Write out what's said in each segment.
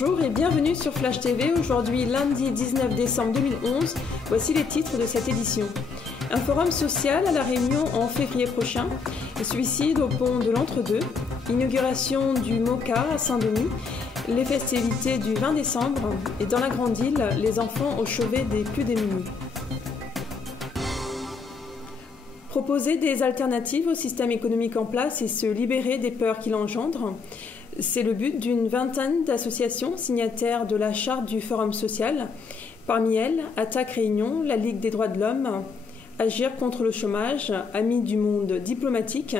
Bonjour et bienvenue sur Flash TV. Aujourd'hui, lundi 19 décembre 2011, voici les titres de cette édition. Un forum social à La Réunion en février prochain, suicide au pont de l'Entre-deux, inauguration du MOCA à Saint-Denis, les festivités du 20 décembre et dans la Grande Île, les enfants au chevet des plus démunis. Proposer des alternatives au système économique en place et se libérer des peurs qu'il engendre, c'est le but d'une vingtaine d'associations signataires de la charte du Forum social. Parmi elles, Attaque Réunion, la Ligue des droits de l'homme, Agir contre le chômage, Amis du monde diplomatique.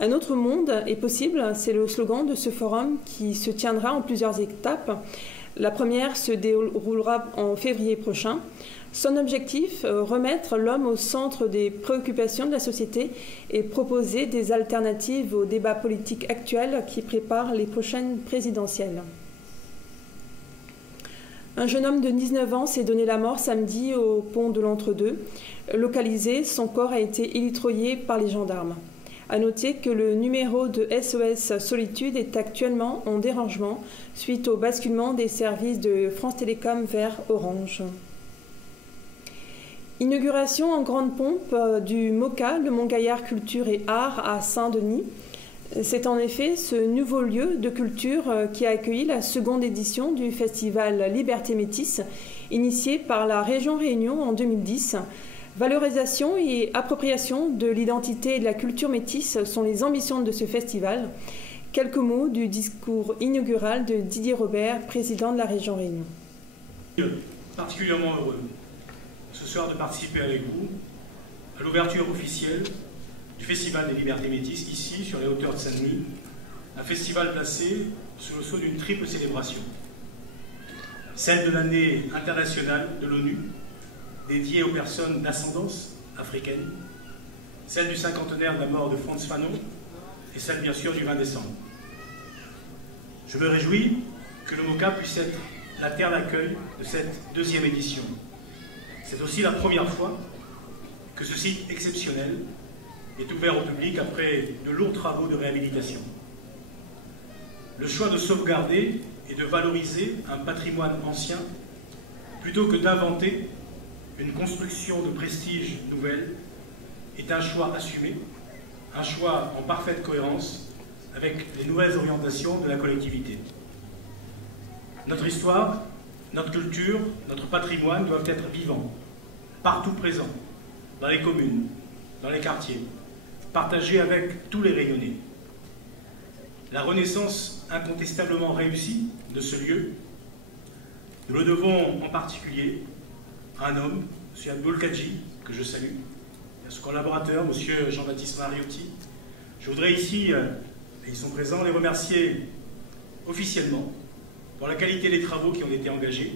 Un autre monde est possible, c'est le slogan de ce forum qui se tiendra en plusieurs étapes. La première se déroulera en février prochain. Son objectif, remettre l'homme au centre des préoccupations de la société et proposer des alternatives aux débats politiques actuels qui préparent les prochaines présidentielles. Un jeune homme de 19 ans s'est donné la mort samedi au pont de l'Entre-deux. Localisé, son corps a été élitroyé par les gendarmes. À noter que le numéro de SOS Solitude est actuellement en dérangement suite au basculement des services de France Télécom vers Orange. Inauguration en grande pompe du MOCA, le Mont-Gaillard Culture et Art à Saint-Denis. C'est en effet ce nouveau lieu de culture qui a accueilli la seconde édition du festival Liberté Métisse, initié par la région Réunion en 2010. Valorisation et appropriation de l'identité et de la culture métisse sont les ambitions de ce festival. Quelques mots du discours inaugural de Didier Robert, président de la région Réunion. Particulièrement heureux ce soir de participer avec vous à l'ouverture officielle du Festival des Libertés Métisses, ici, sur les hauteurs de Saint-Denis, un festival placé sous le sceau d'une triple célébration. Celle de l'année internationale de l'ONU, dédiée aux personnes d'ascendance africaine, celle du cinquantenaire de la mort de Frantz Fanon, et celle, bien sûr, du 20 décembre. Je me réjouis que le MOCA puisse être la terre d'accueil de cette deuxième édition. C'est aussi la première fois que ce site exceptionnel est ouvert au public après de lourds travaux de réhabilitation. Le choix de sauvegarder et de valoriser un patrimoine ancien, plutôt que d'inventer une construction de prestige nouvelle, est un choix assumé, un choix en parfaite cohérence avec les nouvelles orientations de la collectivité. Notre histoire, notre culture, notre patrimoine doivent être vivants, partout présents, dans les communes, dans les quartiers, partagés avec tous les Réunionnais. La renaissance incontestablement réussie de ce lieu, nous le devons en particulier à un homme, M. Abdul Kadji, que je salue, et à son collaborateur, M. Jean-Baptiste Mariotti. Je voudrais ici, et ils sont présents, les remercier officiellement pour la qualité des travaux qui ont été engagés.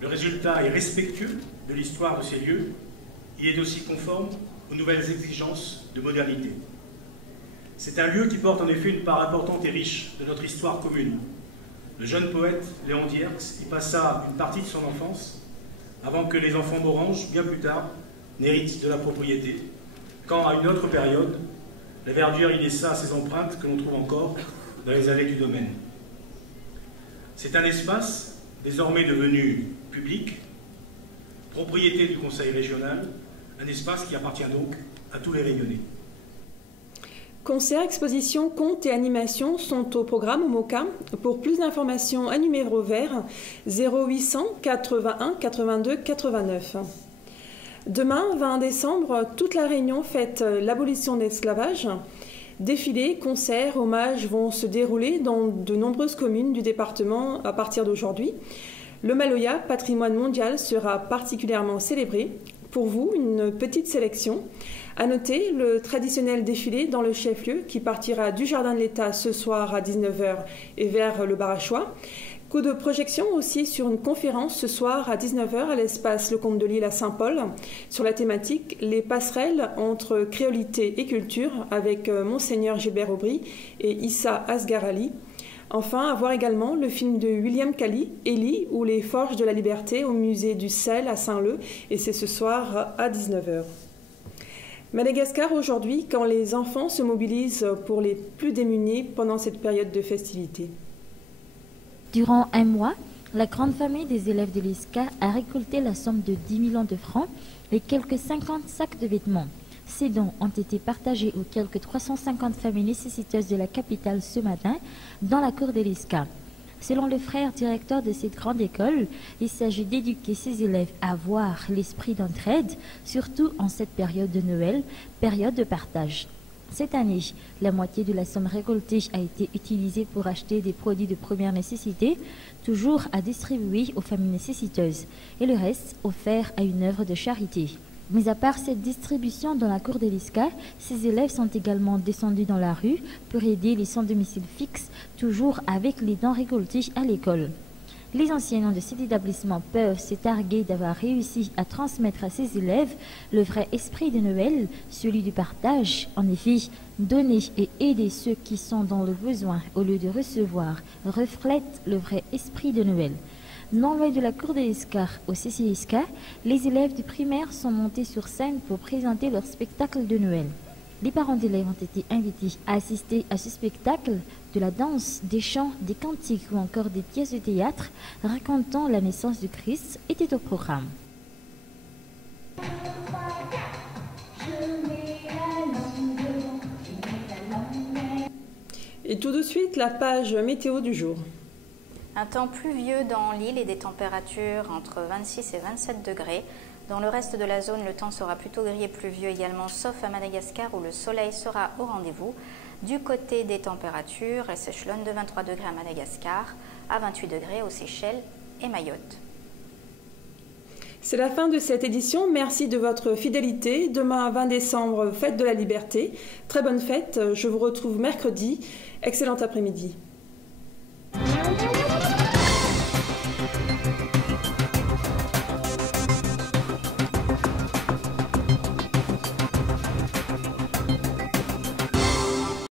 Le résultat est respectueux de l'histoire de ces lieux. Il est aussi conforme aux nouvelles exigences de modernité. C'est un lieu qui porte en effet une part importante et riche de notre histoire commune. Le jeune poète Léon Dierks y passa une partie de son enfance, avant que les enfants d'Orange, bien plus tard, n'héritent de la propriété, quand, à une autre période, la verdure y laissa ses empreintes que l'on trouve encore dans les allées du domaine. C'est un espace désormais devenu public, propriété du Conseil régional, un espace qui appartient donc à tous les Réunionnais. Concerts, expositions, contes et animations sont au programme au MOCA. Pour plus d'informations, un numéro vert 0800 81 82 89. Demain, 20 décembre, toute la Réunion fête l'abolition de l'esclavage. Défilés, concerts, hommages vont se dérouler dans de nombreuses communes du département à partir d'aujourd'hui. Le Maloya, patrimoine mondial, sera particulièrement célébré. Pour vous, une petite sélection. À noter le traditionnel défilé dans le chef-lieu qui partira du Jardin de l'État ce soir à 19h et vers le Barachois. Coup de projection aussi sur une conférence ce soir à 19h à l'espace Le Comte de Lille à Saint-Paul sur la thématique « Les passerelles entre créolité et culture » avec Monseigneur Gilbert Aubry et Issa Asgarali. Enfin, à voir également le film de William Cali, Élie ou les Forges de la Liberté au musée du Sel à Saint-Leu et c'est ce soir à 19h. Madagascar aujourd'hui, quand les enfants se mobilisent pour les plus démunis pendant cette période de festivités. Durant un mois, la grande famille des élèves de l'ISCA a récolté la somme de 10 millions de francs et quelques 50 sacs de vêtements. Ces dons ont été partagés aux quelques 350 familles nécessiteuses de la capitale ce matin dans la cour de l'ISCA. Selon le frère directeur de cette grande école, il s'agit d'éduquer ses élèves à avoir l'esprit d'entraide, surtout en cette période de Noël, période de partage. Cette année, la moitié de la somme récoltée a été utilisée pour acheter des produits de première nécessité, toujours à distribuer aux familles nécessiteuses, et le reste offert à une œuvre de charité. Mais à part cette distribution dans la cour de l'ISCA, ces élèves sont également descendus dans la rue pour aider les sans-domicile fixe, toujours avec les dons récoltés à l'école. Les enseignants de cet établissement peuvent se targuer d'avoir réussi à transmettre à ces élèves le vrai esprit de Noël, celui du partage. En effet, donner et aider ceux qui sont dans le besoin au lieu de recevoir reflète le vrai esprit de Noël. Non loin de la cour de l'ISCA, au CCISCA, les élèves du primaire sont montés sur scène pour présenter leur spectacle de Noël. Les parents d'élèves ont été invités à assister à ce spectacle, de la danse, des chants, des cantiques ou encore des pièces de théâtre racontant la naissance du Christ étaient au programme. Et tout de suite, la page météo du jour. Un temps pluvieux dans l'île et des températures entre 26 et 27 degrés. Dans le reste de la zone, le temps sera plutôt gris et pluvieux également, sauf à Madagascar où le soleil sera au rendez-vous. Du côté des températures, elles s'échelonnent de 23 degrés à Madagascar à 28 degrés aux Seychelles et Mayotte. C'est la fin de cette édition. Merci de votre fidélité. Demain, 20 décembre, fête de la liberté. Très bonne fête. Je vous retrouve mercredi. Excellent après-midi.